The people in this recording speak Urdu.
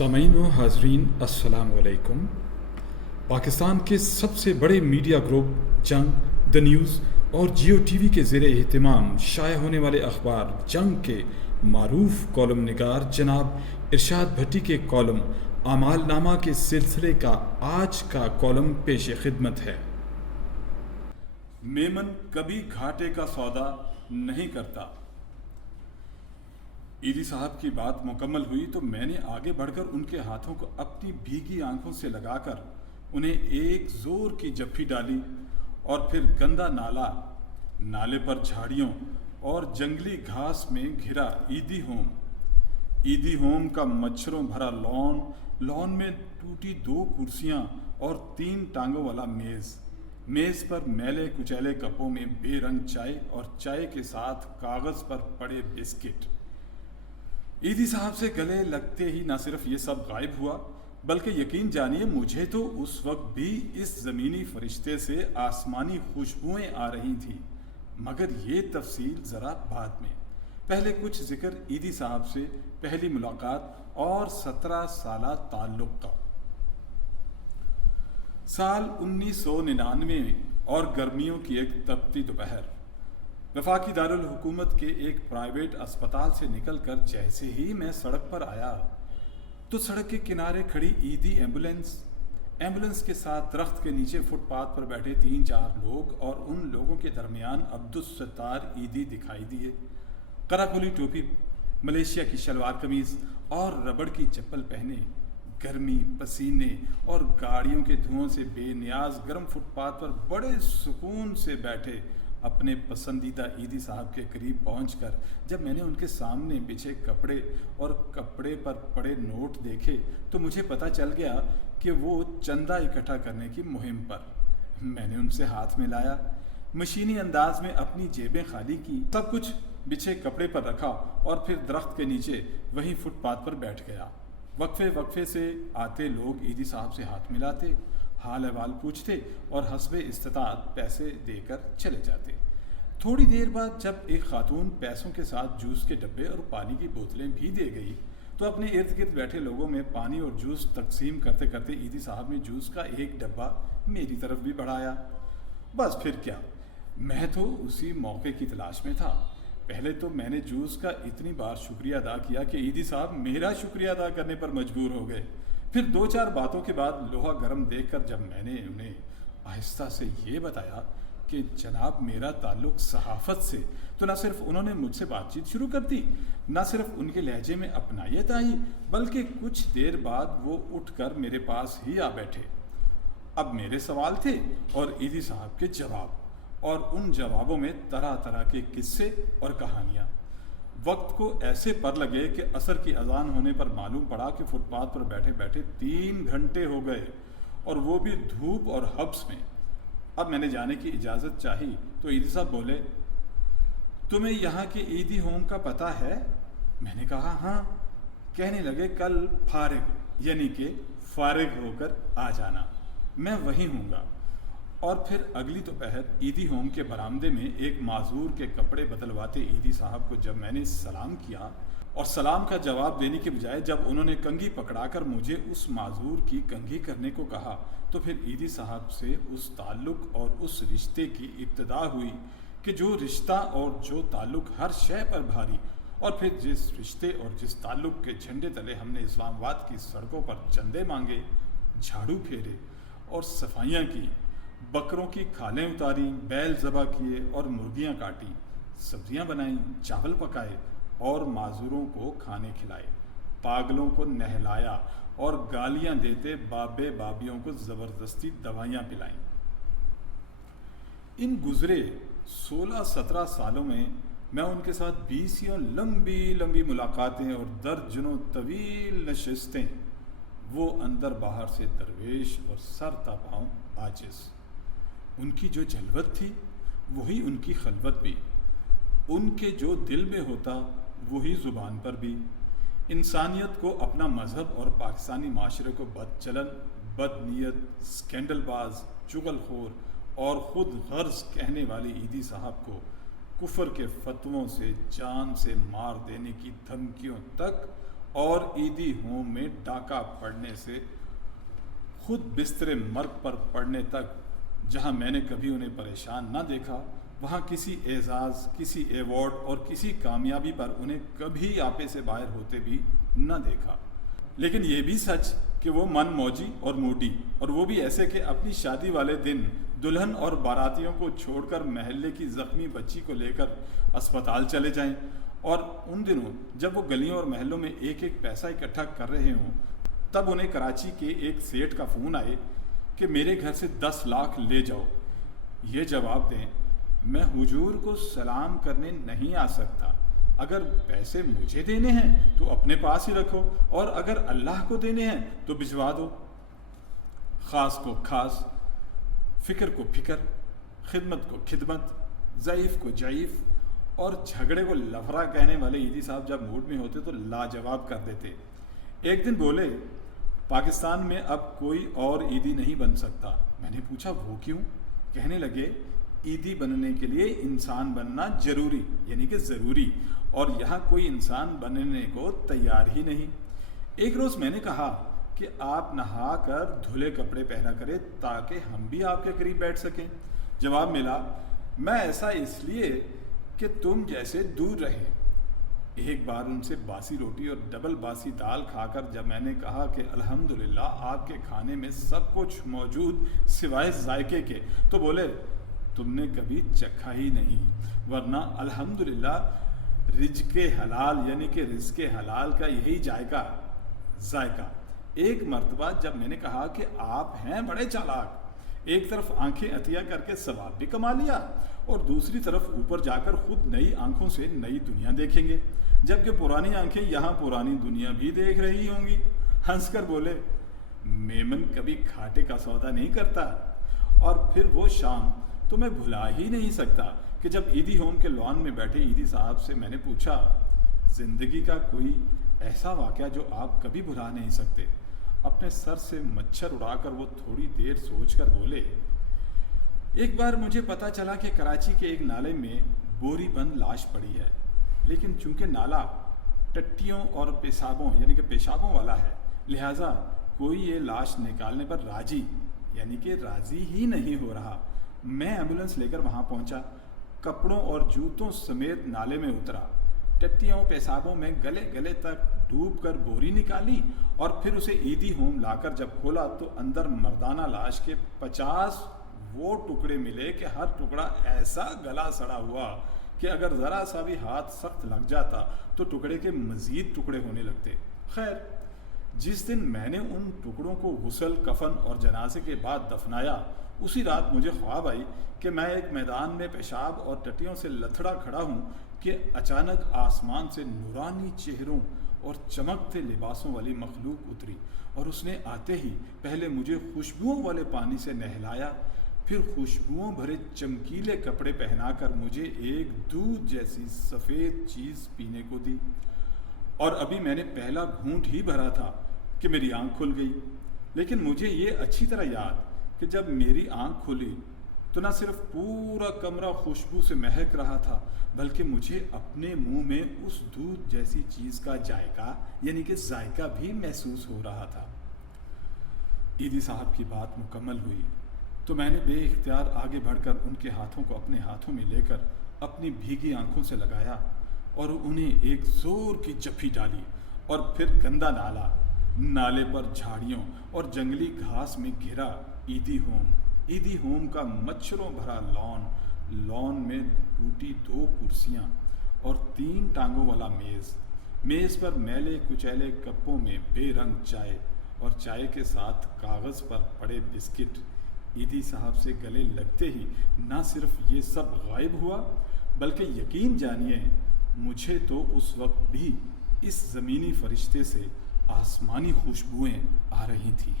سامعین و حاضرین السلام علیکم۔ پاکستان کے سب سے بڑے میڈیا گروپ جنگ، دا نیوز اور جیو ٹی وی کے زیر اہتمام شائع ہونے والے اخبار جنگ کے معروف کالم نگار جناب ارشاد بھٹی کے کالم اعمال نامہ کے سلسلے کا آج کا کالم پیش خدمت ہے۔ میمن کبھی گھاٹے کا سودا نہیں کرتا۔ ایدی صاحب کی بات مکمل ہوئی تو میں نے آگے بڑھ کر ان کے ہاتھوں کو اپنی بھیگی آنکھوں سے لگا کر انہیں ایک زور کی جپھی ڈالی اور پھر گندا نالے پر جھاڑیوں اور جنگلی گھاس میں گھرا ایدی ہوم کا مچھروں بھرا لون میں ٹوٹی 2 کرسیاں اور 3 ٹانگوں والا میز پر میلے کچیلے کپوں میں بے رنگ چائے اور چائے کے ساتھ کاغذ پر پڑے بسکٹ۔ ایدی صاحب سے گلے لگتے ہی نہ صرف یہ سب غائب ہوا بلکہ یقین جانیے مجھے تو اس وقت بھی اس زمینی فرشتے سے آسمانی خوشبوئیں آ رہی تھیں، مگر یہ تفصیل ذرا بعد میں۔ پہلے کچھ ذکر ایدی صاحب سے پہلی ملاقات اور 17 سالہ تعلق کا۔ سال 1999 اور گرمیوں کی ایک تپتی دوپہر، وفاقی دارالحکومت کے ایک پرائیویٹ اسپتال سے نکل کر جیسے ہی میں سڑک پر آیا تو سڑک کے کنارے کھڑی ایدی ایمبولنس کے ساتھ درخت کے نیچے فٹ پاتھ پر بیٹھے 3-4 لوگ اور ان لوگوں کے درمیان عبدالستار ایدی دکھائی دیے۔ قرا کھلی ٹوپی، ملیشیا کی شلوار قمیض اور ربڑ کی چپل پہنے، گرمی، پسینے اور گاڑیوں کے دھوؤں سے بے نیاز گرم فٹ پاتھ پر بڑے سکون سے بیٹھے اپنے پسندیدہ ایدی صاحب کے قریب پہنچ کر جب میں نے ان کے سامنے بچھے کپڑے اور کپڑے پر پڑے نوٹ دیکھے تو مجھے پتہ چل گیا کہ وہ چندہ اکٹھا کرنے کی مہم پر۔ میں نے ان سے ہاتھ ملایا، مشینی انداز میں اپنی جیبیں خالی کی، سب کچھ بچھے کپڑے پر رکھا اور پھر درخت کے نیچے وہیں فٹ پاتھ پر بیٹھ گیا۔ وقفے سے آتے لوگ ایدی صاحب سے ہاتھ ملاتے، حال احوال پوچھتے اور حسب استطاعت پیسے دے کر چلے جاتے۔ تھوڑی دیر بعد جب ایک خاتون پیسوں کے ساتھ جوس کے ڈبے اور پانی کی بوتلیں بھی دے گئی تو اپنے ارد گرد بیٹھے لوگوں میں پانی اور جوس تقسیم کرتے کرتے ایدی صاحب نے جوس کا ایک ڈبہ میری طرف بھی بڑھایا۔ بس پھر کیا، میں تو اسی موقع کی تلاش میں تھا۔ پہلے تو میں نے جوس کا اتنی بار شکریہ ادا کیا کہ ایدی صاحب میرا شکریہ ادا کرنے پر مجبور ہو گئے۔ پھر 2-4 باتوں کے بعد لوہا گرم دیکھ کر جب میں نے انہیں آہستہ سے یہ بتایا کہ جناب میرا تعلق صحافت سے، تو نہ صرف انہوں نے مجھ سے بات چیت شروع کر دی، نہ صرف ان کے لہجے میں اپنائیت آئی بلکہ کچھ دیر بعد وہ اٹھ کر میرے پاس ہی آ بیٹھے۔ اب میرے سوال تھے اور ایدی صاحب کے جواب، اور ان جوابوں میں طرح طرح کے قصے اور کہانیاں۔ وقت کو ایسے پر لگے کہ عصر کی اذان ہونے پر معلوم پڑا کہ فٹ پاتھ پر بیٹھے بیٹھے 3 گھنٹے ہو گئے، اور وہ بھی دھوپ اور حبس میں۔ اب میں نے جانے کی اجازت چاہی تو ایدی صاحب بولے، تمہیں یہاں کے ایدی ہوم کا پتہ ہے؟ میں نے کہا ہاں۔ کہنے لگے کل فارغ یعنی کہ فارغ ہو کر آ جانا، میں وہیں ہوں گا۔ اور پھر اگلی دوپہر ایدی ہوم کے برآمدے میں ایک معذور کے کپڑے بدلواتے ایدی صاحب کو جب میں نے سلام کیا اور سلام کا جواب دینے کے بجائے جب انہوں نے کنگھی پکڑا کر مجھے اس معذور کی کنگھی کرنے کو کہا تو پھر ایدی صاحب سے اس تعلق اور اس رشتے کی ابتدا ہوئی کہ جو رشتہ اور جو تعلق ہر شے پر بھاری، اور پھر جس رشتے اور جس تعلق کے جھنڈے تلے ہم نے اسلام آباد کی سڑکوں پر چندے مانگے، جھاڑو پھیرے اور صفائیاں کی، بکروں کی کھالیں اتاری، بیل ذبح کیے اور مرغیاں کاٹی، سبزیاں بنائیں، چاول پکائے اور معذوروں کو کھانے کھلائے، پاگلوں کو نہلایا اور گالیاں دیتے بابے بابیوں کو زبردستی دوائیاں پلائیں۔ ان گزرے 16-17 سالوں میں میں ان کے ساتھ 20 لمبی ملاقاتیں اور درجنوں طویل نشستیں، وہ اندر باہر سے درویش اور سر تا پاؤں عاجز۔ ان کی جو جلوت تھی وہی ان کی خلوت بھی، ان کے جو دل میں ہوتا وہی زبان پر بھی۔ انسانیت کو اپنا مذہب اور پاکستانی معاشرے کو بد چلن، بد نیت، سکینڈل باز، چغل خور اور خود غرض کہنے والے ایدی صاحب کو کفر کے فتووں سے جان سے مار دینے کی دھمکیوں تک اور عیدی ہوم میں ڈاکہ پڑنے سے خود بستر مرگ پر پڑنے تک جہاں میں نے کبھی انہیں پریشان نہ دیکھا، وہاں کسی اعزاز، کسی ایوارڈ اور کسی کامیابی پر انہیں کبھی آپے سے باہر ہوتے بھی نہ دیکھا۔ لیکن یہ بھی سچ کہ وہ من موجی اور موڈی، اور وہ بھی ایسے کہ اپنی شادی والے دن دلہن اور باراتیوں کو چھوڑ کر محلے کی زخمی بچی کو لے کر اسپتال چلے جائیں، اور ان دنوں جب وہ گلیوں اور محلوں میں ایک ایک پیسہ اکٹھا کر رہے ہوں، تب انہیں کراچی کے ایک سیٹھ کا فون آئے کہ میرے گھر سے 10 لاکھ لے جاؤ، یہ جواب دیں میں حضور کو سلام کرنے نہیں آ سکتا، اگر پیسے مجھے دینے ہیں تو اپنے پاس ہی رکھو، اور اگر اللہ کو دینے ہیں تو بھجوا دو۔ خاص کو خاص، فکر کو فکر، خدمت کو خدمت، ضعیف کو ضعیف اور جھگڑے کو لفڑا کہنے والے عیدی صاحب جب موڈ میں ہوتے تو لاجواب کر دیتے۔ ایک دن بولے پاکستان میں اب کوئی اور عیدی نہیں بن سکتا۔ میں نے پوچھا وہ کیوں؟ کہنے لگے عیدی بننے کے لیے انسان بننا ضروری، یعنی کہ ضروری، اور یہاں کوئی انسان بننے کو تیار ہی نہیں۔ ایک روز میں نے کہا کہ آپ نہا کر دھلے کپڑے پہنا کرے تاکہ ہم بھی آپ کے قریب بیٹھ سکیں۔ جواب ملا میں ایسا اس لیے کہ تم جیسے دور رہیں۔ ایک بار ان سے باسی روٹی اور ڈبل باسی دال کھا کر جب میں نے کہا کہ الحمدللہ آپ کے کھانے میں سب کچھ موجود سوائے ذائقے کے، تو بولے تم نے کبھی چکھا ہی نہیں، ورنہ الحمدللہ رزق حلال یعنی کہ رزق حلال کا یہی ذائقہ۔ ایک مرتبہ جب میں نے کہا کہ آپ ہیں بڑے چالاک، ایک طرف آنکھیں عطیہ کر کے ثواب بھی کما لیا اور دوسری طرف اوپر جا کر خود نئی آنکھوں سے نئی دنیا دیکھیں گے، جبکہ پرانی آنکھیں یہاں پرانی دنیا بھی دیکھ رہی ہوں گی۔ ہنس کر بولے میمن کبھی گھاٹے کا سودا نہیں کرتا۔ اور پھر وہ شام تو میں بھلا ہی نہیں سکتا کہ جب عیدی ہوم کے لان میں بیٹھے عیدی صاحب سے میں نے پوچھا زندگی کا کوئی ایسا واقعہ جو آپ کبھی بھلا نہیں سکتے؟ اپنے سر سے مچھر اڑا کر وہ تھوڑی دیر سوچ کر بولے ایک بار مجھے پتا چلا کہ کراچی کے ایک نالے میں بوری بند لاش پڑی ہے، لیکن چونکہ نالا ٹٹیوں اور پیشابوں یعنی کہ پیشابوں والا ہے، لہٰذا کوئی یہ لاش نکالنے پر راضی ہی نہیں ہو رہا۔ میں ایمبولنس لے کر وہاں پہنچا، کپڑوں اور جوتوں سمیت نالے میں اترا، ٹٹیوں پیشابوں میں گلے تک ڈوب کر بوری نکالی اور پھر اسے عیدی ہوم لا کر جب کھولا تو اندر مردانہ لاش کے 50 وہ ٹکڑے ملے کہ ہر ٹکڑا ایسا گلا سڑا ہوا کہ اگر ذرا سا بھی ہاتھ سخت لگ جاتا تو ٹکڑے کے مزید ٹکڑے ہونے لگتے۔ خیر، جس دن میں نے ان ٹکڑوں کو غسل، کفن اور جنازے کے بعد دفنایا، اسی رات مجھے خواب آئی کہ میں ایک میدان میں پیشاب اور ٹٹیوں سے لتھڑا کھڑا ہوں کہ اچانک آسمان سے نورانی چہروں اور چمکتے لباسوں والی مخلوق اتری، اور اس نے آتے ہی پہلے مجھے خوشبوؤں والے پانی سے نہلایا، پھر خوشبوؤں بھرے چمکیلے کپڑے پہنا کر مجھے ایک دودھ جیسی سفید چیز پینے کو دی، اور ابھی میں نے پہلا گھونٹ ہی بھرا تھا کہ میری آنکھ کھل گئی۔ لیکن مجھے یہ اچھی طرح یاد کہ جب میری آنکھ کھلی تو نہ صرف پورا کمرہ خوشبو سے مہک رہا تھا، بلکہ مجھے اپنے منہ میں اس دودھ جیسی چیز کا ذائقہ بھی محسوس ہو رہا تھا۔ عیدی صاحب کی بات مکمل ہوئی تو میں نے بے اختیار آگے بڑھ کر ان کے ہاتھوں کو اپنے ہاتھوں میں لے کر اپنی بھیگی آنکھوں سے لگایا اور انہیں ایک زور کی جپھی ڈالی، اور پھر گندا نالے پر جھاڑیوں اور جنگلی گھاس میں گھرا عیدی ہوم کا مچھروں بھرا لان میں ٹوٹی 2 کرسیاں اور 3 ٹانگوں والا میز پر میلے کچیلے کپوں میں بے رنگ چائے اور چائے کے ساتھ کاغذ پر پڑے بسکٹ۔ عیدی صاحب سے گلے لگتے ہی نہ صرف یہ سب غائب ہوا، بلکہ یقین جانیے مجھے تو اس وقت بھی اس زمینی فرشتے سے آسمانی خوشبوئیں آ رہی تھیں۔